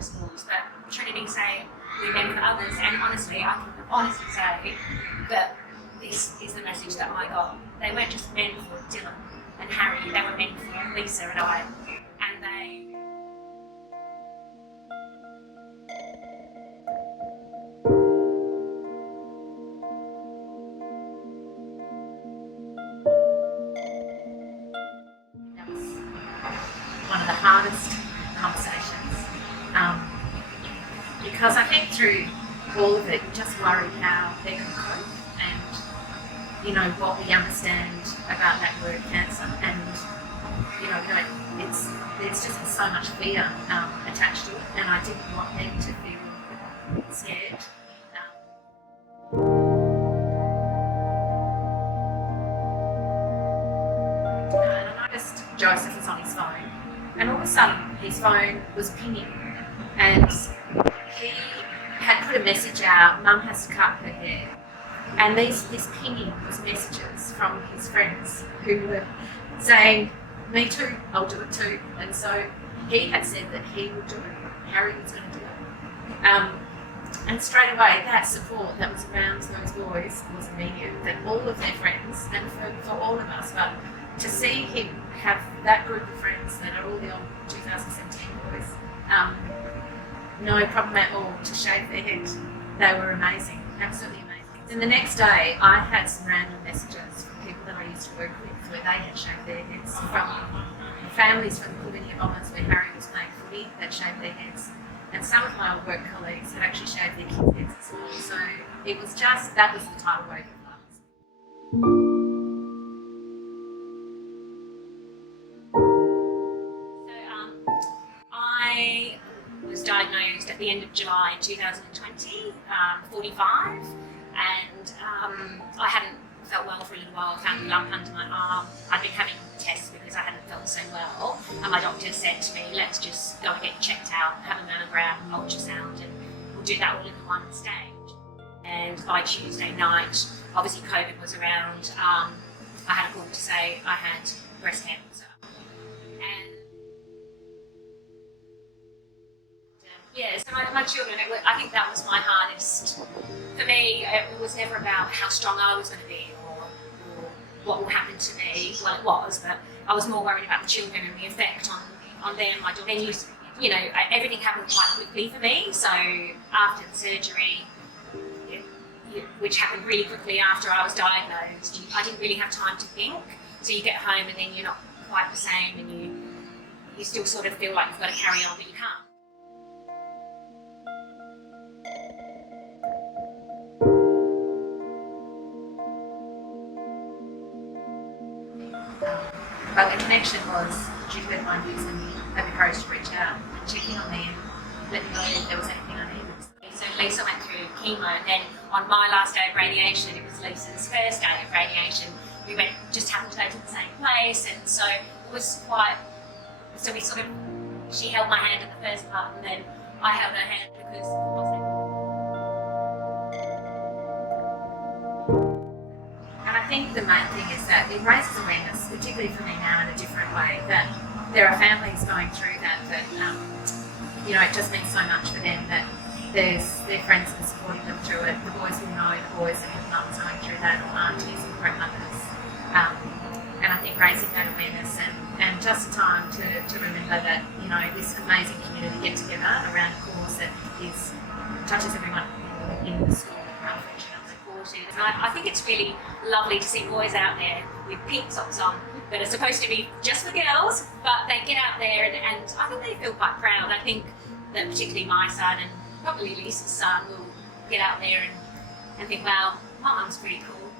those schools, but Trinity say we're meant for others, and honestly, I can honestly say that this is the message that I got. They weren't just meant for Dylan and Harry, they were meant for Lisa and I, and they... That was one of the hardest conversations, because I think through all of it, you just worry how they're going to cope, and you know what we understand about that word cancer, and you know there's just so much fear attached to it, and I didn't want them to feel scared. And I noticed Joseph was on his phone, and all of a sudden his phone was pinging, and he had put a message out, Mum has to cut her hair. And this pinging was messages from his friends who were saying, me too, I'll do it too. And so he had said that he would do it, Harry was going to do it. And straight away, that support that was around those boys was immediate, that all of their friends, and for all of us, but to see him have that group of friends that are all the old 2017 boys, no problem at all to shave their head. They were amazing, absolutely amazing. And the next day, I had some random messages from people that I used to work with where they had shaved their heads, from families from the Costa bombers where Harry was playing footy that shaved their heads. And some of my old work colleagues had actually shaved their kids' heads as well. So it was just, that was the tidal wave of love. I was diagnosed at the end of July 2020, 45, and I hadn't felt well for a little while. I found a lump under my arm. I'd been having tests because I hadn't felt so well, and my doctor said to me, let's just go and get checked out, have a mammogram, ultrasound, and we'll do that all in one stage. And by Tuesday night, obviously COVID was around, I had a call to say I had breast cancer. And yeah, so my children, I think that was my hardest. For me, it was never about how strong I was going to be or what will happen to me. Well, it was, but I was more worried about the children and the effect on them. My daughter, you know, everything happened quite quickly for me. So after the surgery, which happened really quickly after I was diagnosed, I didn't really have time to think. So you get home and then you're not quite the same, and you still sort of feel like you've got to carry on, but you can't. But the connection was, she heard my news and had the courage to reach out and check in on me and let me know if there was anything I needed. So Lisa went through chemo, and then on my last day of radiation, it was Lisa's first day of radiation. We just happened to go to the same place, and so it was quite, so we sort of, she held my hand at the first part, and then I held her hand because I think the main thing is that it raises awareness, particularly for me now in a different way, that there are families going through that you know, it just means so much for them that their friends are supporting them through it. The boys will know the boys that have mums going through that, or aunties and grandmothers. And I think raising that awareness and just time to remember that, you know, this amazing community get together around a cause that touches everyone in the school. And I think it's really lovely to see boys out there with pink socks on that are supposed to be just for girls, but they get out there and I think they feel quite proud. I think that particularly my son and probably Lisa's son will get out there and think, wow, my mum's pretty cool.